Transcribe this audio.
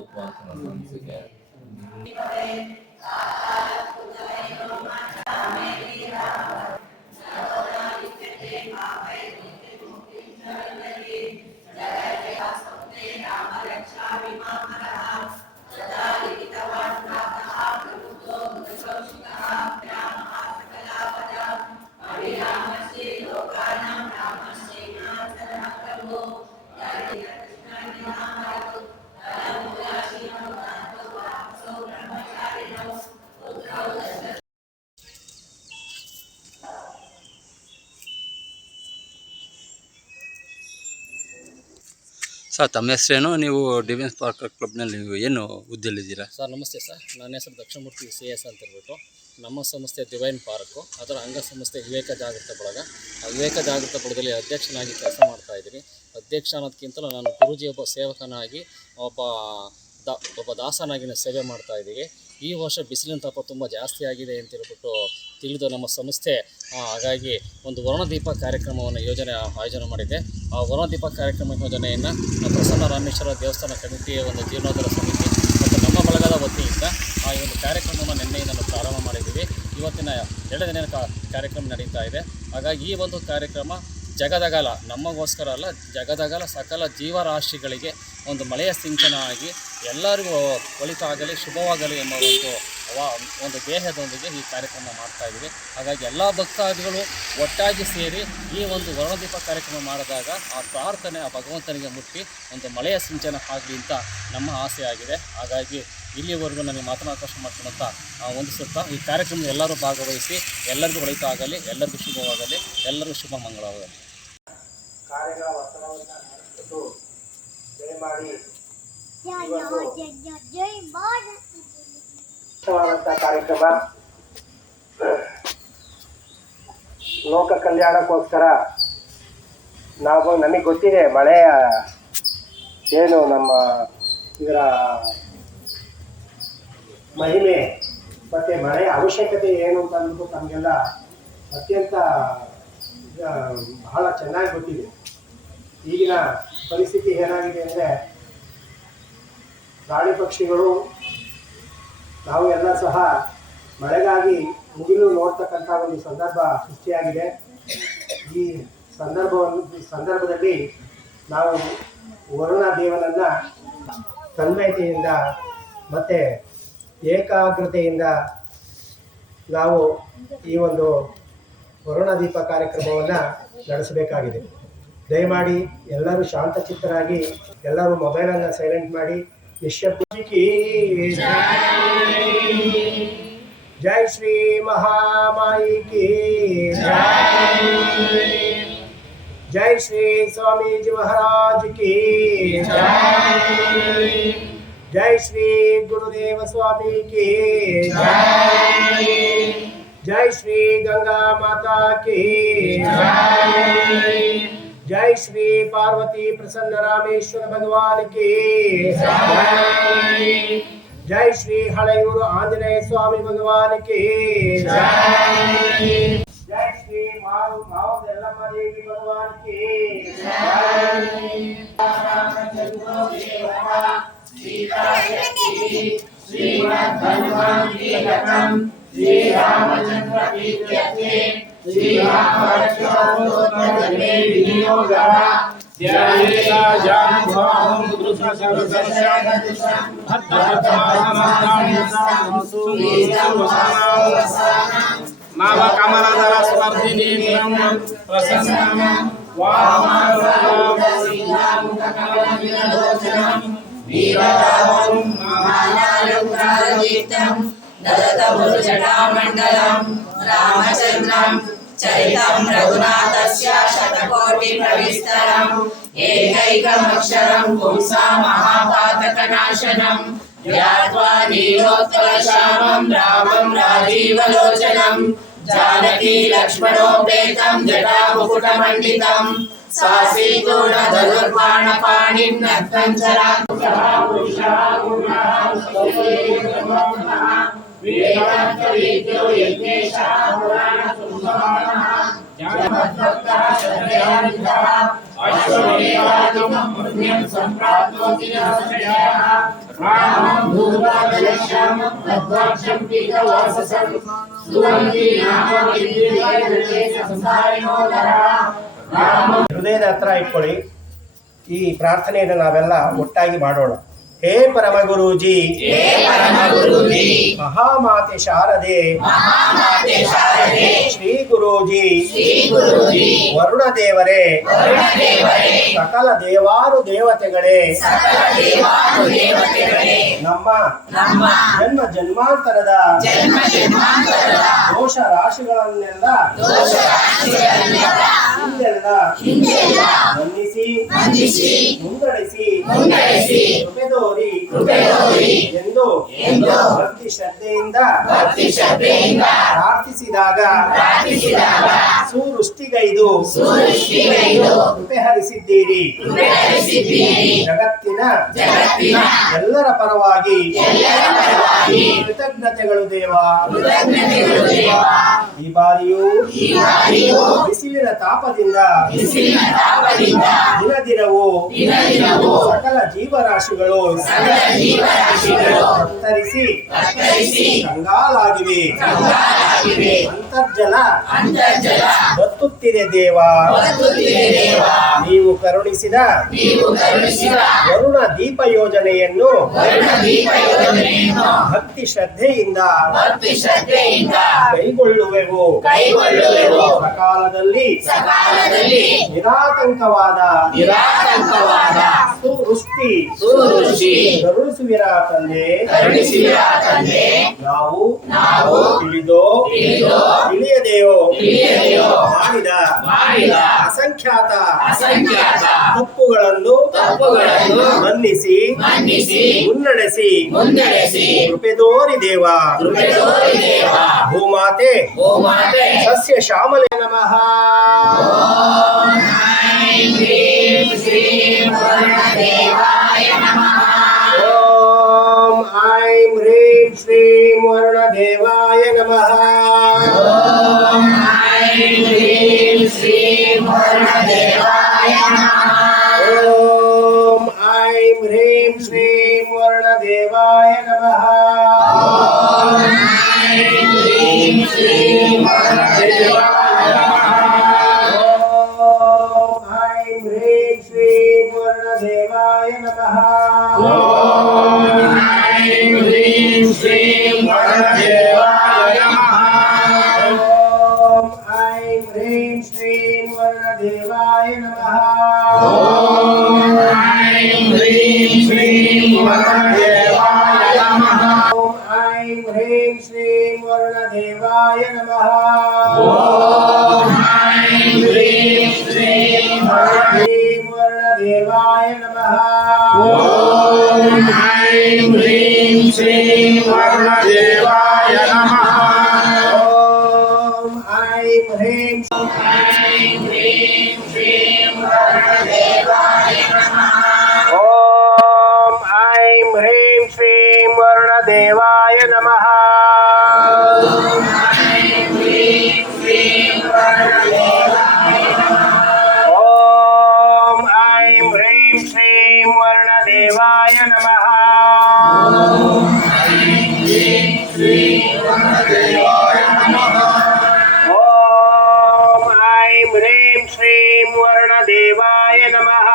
ಉಪವಾಸ ಅನಿಸಿಕೆ ಸರ್ ತಮ್ಮ ಹೆಸರೇನು? ನೀವು ಡಿಫೆನ್ಸ್ ಪಾರ್ಕ್ ಕ್ಲಬ್ನಲ್ಲಿ ನೀವು ಏನು ಹುದ್ದೆಯಲ್ಲಿದ್ದೀರಾ? ಸರ್ ನಮಸ್ತೆ ಸರ್, ನನ್ನ ಹೆಸರು ದಕ್ಷಿಣಮೂರ್ತಿ CS ಅಂತ ಹೇಳ್ಬಿಟ್ಟು. ನಮ್ಮ ಸಂಸ್ಥೆ ಡಿವೈನ್ ಪಾರ್ಕು, ಅದರ ಅಂಗಸಂಸ್ಥೆ ವಿವೇಕ ಜಾಗೃತ ಬಳಗ. ಆ ವಿವೇಕ ಜಾಗೃತ ಬಳಗದಲ್ಲಿ ಅಧ್ಯಕ್ಷನಾಗಿ ಕೆಲಸ ಮಾಡ್ತಾಯಿದ್ದೀನಿ. ಅಧ್ಯಕ್ಷ ಅನ್ನೋದಕ್ಕಿಂತಲೂ ನಾನು ಗುರೂಜಿ ಒಬ್ಬ ಸೇವಕನಾಗಿ ಒಬ್ಬ ದಾಸನಾಗಿ ಸೇವೆ ಮಾಡ್ತಾಯಿದ್ದೀವಿ. ಈ ವರ್ಷ ಬಿಸಿಲಿನ ತಾಪ ತುಂಬ ಜಾಸ್ತಿ ಆಗಿದೆ ಅಂತ ಹೇಳ್ಬಿಟ್ಟು ತಿಳಿದು ನಮ್ಮ ಸಂಸ್ಥೆ ಹಾಗಾಗಿ ಒಂದು ವರ್ಣದೀಪ ಕಾರ್ಯಕ್ರಮವನ್ನು ಆಯೋಜನೆ ಮಾಡಿದೆ. ಆ ವರ್ಣದೀಪ ಕಾರ್ಯಕ್ರಮ ಯೋಜನೆಯನ್ನು ಪ್ರಸನ್ನ ರಾಮೇಶ್ವರ ದೇವಸ್ಥಾನ ಕಮಿಟಿಯ ಒಂದು ಜೀರ್ಣೋದ್ಧಾರ ಸಮಿತಿ ಮತ್ತು ನಮ್ಮ ಬಳಗದ ವತಿಯಿಂದ ಈ ಒಂದು ಕಾರ್ಯಕ್ರಮವನ್ನು ನಿನ್ನೆಯಿಂದ ಪ್ರಾರಂಭ ಮಾಡಿದ್ದೀವಿ. ಇವತ್ತಿನ 2 ದಿನ ಕಾರ್ಯಕ್ರಮ ನಡೀತಾ ಇದೆ. ಹಾಗಾಗಿ ಈ ಒಂದು ಕಾರ್ಯಕ್ರಮ ಜಗದಗಲ, ನಮಗೋಸ್ಕರ ಅಲ್ಲ, ಜಗದಗಲ ಸಕಲ ಜೀವರಾಶಿಗಳಿಗೆ ಒಂದು ಮಳೆಯ ಸಿಂಚನ ಆಗಿ ಎಲ್ಲರಿಗೂ ಒಳಿತಾಗಲಿ, ಶುಭವಾಗಲಿ ಎಂಬ ಒಂದು ದೇಹದೊಂದಿಗೆ ಈ ಕಾರ್ಯಕ್ರಮ ಮಾಡ್ತಾಯಿದ್ದೀವಿ. ಹಾಗಾಗಿ ಎಲ್ಲ ಭಕ್ತಾದಿಗಳು ಒಟ್ಟಾಗಿ ಸೇರಿ ಈ ಒಂದು ವರ್ಣದೀಪ ಕಾರ್ಯಕ್ರಮ ಮಾಡಿದಾಗ ಆ ಪ್ರಾರ್ಥನೆ ಆ ಭಗವಂತನಿಗೆ ಮುಟ್ಟಿ ಒಂದು ಮಳೆಯ ಸಿಂಚನ ಆಗಲಿ ಅಂತ ನಮ್ಮ ಆಸೆ ಆಗಿದೆ. ಹಾಗಾಗಿ ಇಲ್ಲಿವರೆಗೂ ನನಗೆ ಮಾತನಾವಕಾಶ ಮಾಡ್ಕೊಂಡಂತ ಹೊಂದಿಸುತ್ತಾ ಈ ಕಾರ್ಯಕ್ರಮದಲ್ಲಿ ಎಲ್ಲರೂ ಭಾಗವಹಿಸಿ ಎಲ್ಲರಿಗೂ ಒಳಿತಾಗಲಿ, ಎಲ್ಲರಿಗೂ ಶುಭವಾಗಲಿ, ಎಲ್ಲರಿಗೂ ಶುಭ ಮಂಗಳವಾಗಲಿ. ಕಾರ್ಯಗಳ ಒತ್ತಡವನ್ನು ನಡೆಸಿಕೊಂಡು ದಯಮಾಡಿ ಕಾರ್ಯಕ್ರಮ ಲೋಕ ಕಲ್ಯಾಣಕ್ಕೋಸ್ಕರ ನಮಗೆ ಗೊತ್ತಿದೆ ಮಳೆಯ ಏನು ನಮ್ಮ ಇದರ ಮಹಿಮೆ ಮತ್ತು ಮಳೆಯ ಅವಶ್ಯಕತೆ ಏನು ಅಂತ ಅಂದ್ಬಿಟ್ಟು ತಮಗೆಲ್ಲ ಅತ್ಯಂತ ಬಹಳ ಚೆನ್ನಾಗಿ ಗೊತ್ತಿದೆ. ಈಗಿನ ಪರಿಸ್ಥಿತಿ ಏನಾಗಿದೆ ಅಂದರೆ ಪ್ರಾಣಿ ಪಕ್ಷಿಗಳು ನಾವು ಎಲ್ಲ ಸಹ ಮಳೆಗಾಗಿ ಮುಗಿಲು ನೋಡ್ತಕ್ಕಂಥ ಒಂದು ಸಂದರ್ಭ ಸೃಷ್ಟಿಯಾಗಿದೆ. ಈ ಸಂದರ್ಭದಲ್ಲಿ ನಾವು ವರುಣ ದೇವನನ್ನು ತನ್ಮಯತೆಯಿಂದ ಮತ್ತು ಏಕಾಗ್ರತೆಯಿಂದ ನಾವು ಈ ಒಂದು ವರುಣದೀಪ ಕಾರ್ಯಕ್ರಮವನ್ನು ನಡೆಸಬೇಕಾಗಿದೆ. ದಯಮಾಡಿ ಎಲ್ಲರೂ ಶಾಂತಚಿತ್ತರಾಗಿ ಎಲ್ಲರೂ ಮೊಬೈಲನ್ನು ಸೈಲೆಂಟ್ ಮಾಡಿ ನಿಶ್ಶಬ್ದಕ್ಕೆ ಜೈ ಶ್ರೀ ಮಹಾಮಾಯಿ ಕಿ ಜೈ ಶ್ರೀ ಸ್ವಾಮೀಜಿ ಮಹಾರಾಜ್ ಕಿ ಜೈ ಶ್ರೀ ಗುರುದೇವ ಸ್ವಾಮಿ ಕಿ जय श्री गंगा माता की जय श्री पार्वती प्रसन्न रामेश्वर भगवान की जय श्री हड़यूर आंजनेय स्वामी भगवान की जय श्री मावदेल्लम्मा देवी भगवान की श्री रामचंद्र कीर्त्यर्थे श्री रामरक्षावतोत्तरधर्मे विनियोगः ध्यायेता जानध्वाहं दृश्यशब्दस्यागतिशं भद्रतामस्तानिसामसूनिसंवसानां नवकमलधरस्पर्धिनीं प्रसन्नं वामारोग्यं वीरदावं महानायकराजीतं ददतभुजटामण्डलं रामचन्द्रं चरितं रघुनाथस्य शतकोटिप्रविस्तरम् एकैकमक्षरं पुंसां महापातकनाशनं ध्यात्वा नीलोत्पलश्यामं रामं राजीवलोचनं जानकी लक्ष्मणोपेतं जटामुकुटमण्डितं सासीतूणधनुर्बाणपाणिं नक्तं चराकुशः पुरुषः वेदान्तवेद्यो यज्ञेशः पुराणसुन्दरः जानभक्तः श्रद्धयान्वितः ಹೃದಯದ ಹತ್ರ ಇಟ್ಕೊಳ್ಳಿ. ಈ ಪ್ರಾರ್ಥನೆಯನ್ನು ನಾವೆಲ್ಲ ಒಟ್ಟಾಗಿ ಮಾಡೋಣ. ಹೇ ಪರಮ ಗುರೂಜಿ, ಮಹಾಮಾತೆ ಶಾರದೆ, ಶ್ರೀ ಗುರೂಜಿ, ವರುಣ ದೇವರೇ, ಸಕಲ ದೇವಾನು ದೇವತೆಗಳೇ, ನಮ್ಮ ಜನ್ಮ ಜನ್ಮಾಂತರದ ದೋಷ ರಾಶಿಗಳನ್ನೆಲ್ಲ ಹಿಂದೆಲ್ಲ ಮನ್ನಿಸಿ ಮುಂದಡಿಸಿ ಕೃಪೆದೋರಿ ಎಂದು ಭಕ್ತಿ ಶ್ರದ್ಧೆಯಿಂದ ಪ್ರಾರ್ಥಿಸಿದಾಗ ಸುವೃಷ್ಟಿಗೈದು ಕೃಪೆ ಹರಿಸಿದ್ದೀರಿ. ಜಗತ್ತಿನ ಎಲ್ಲರ ಪರವಾಗಿ ಕೃತಜ್ಞತೆಗಳು ದೇವ. ಈ ಬಾರಿಯೂ ಬಿಸಿಲಿನ ತಾಪದಿಂದ ದಿನ ದಿನವೂ ಸಕಲ ಜೀವರಾಶಿಗಳು ಕತ್ತರಿಸಿ ಕಂಗಾಲಾಗಿವೆ. ಅಂತರ್ಜಲ ಬತ್ತುತ್ತಿದೆ ದೇವ. ನೀವು ಕರುಣಿಸಿದ ವರುಣ ದೀಪ ಯೋಜನೆಯನ್ನು ಭಕ್ತಿ ಶ್ರದ್ಧೆಯಿಂದ ಕೈಗೊಳ್ಳುವೆವು. ಸಕಾಲದಲ್ಲಿ ನಿರಾತಂಕವಾದ ಸುವೃಷ್ಟಿ ಕರುಣಿಸುವಿರ ತಂದೆ. ನಾವು ತಿಳಿದೋ ತಿಳಿಯದೆಯೋ ಮಾಡಿದ ಅಸಂಖ್ಯಾತ ತಪ್ಪುಗಳನ್ನು ಮನ್ನಿಸಿ ಮುನ್ನಡೆಸಿ ಕೃಪೆದೋರಿ ದೇವ. ಭೂಮಾತೆ ಸಸ್ಯ ಶ್ಯಾಮಲೆ ನಮಃ. ಓಂ ಐಂ ಹ್ರೀಂ ಶ್ರೀಂ ವರುಣದೇವಾಯ ನಮಃ. ಓಂ ಐಂ ಹ್ರೀಂ ಶ್ರೀಂ ವರುಣದೇವಾಯ ನಮಃ. ಓಂ ಐಂ ಹ್ರೀಂ ಶ್ರೀಂ ವರುಣದೇವಾಯ ನಮಃ. ಓಂ ಐಂ ಹ್ರೀಂ ಶ್ರೀಂ ವರುಣದೇವಾಯ ನಮಃ. ಓಂ ಐಂ ಹ್ರೀಂ ಶ್ರೀಂ ವರುಣದೇವಾಯ ನಮಃ. ಓಂ ಐಂ ಹ್ರೀಂ ಶ್ರೀಂ ವರುಣದೇವಾಯ ನಮಃ. ಓಂ ಐಂ ಹ್ರೀಂ ಶ್ರೀಂ ವರುಣದೇವಾಯ ನಮಃ. ಓಂ ಐಂ ಹ್ರೀಂ ಶ್ರೀಂ ವರುಣದೇವಾಯ ನಮಃ. ಓಂ ಐಂ ಹ್ರೀಂ ಶ್ರೀಂ ವರುಣದೇವಾಯ ನಮಃ. ಓಂ ಐಂ ಹ್ರೀಂ ಶ್ರೀಂ ವರುಣದೇವಾಯ ನಮಃ. ಓಂ ಐಂ ಹ್ರೀಂ ಶ್ರೀಂ ವರುಣದೇವಾಯ ನಮಃ. ಓಂ ಐಂ ಹ್ರೀಂ ಶ್ರೀಂ ವರುಣದೇವಾಯ ನಮಃ. ಓಂ ಐಂ ಹ್ರೀಂ ಶ್ರೀಂ ವರುಣದೇವಾಯ ನಮಃ. ಓಂ ಐಂ ಹ್ರೀಂ ಶ್ರೀಂ ವರುಣದೇವಾಯ ನಮಃ. ಓಂ ಐಂ ಹ್ರೀಂ ಶ್ರೀಂ ವರುಣದೇವಾಯ ನಮಃ. ಓಂ ಐಂ ಹ್ರೀಂ ಶ್ರೀಂ ವರುಣದೇವಾಯ ನಮಃ.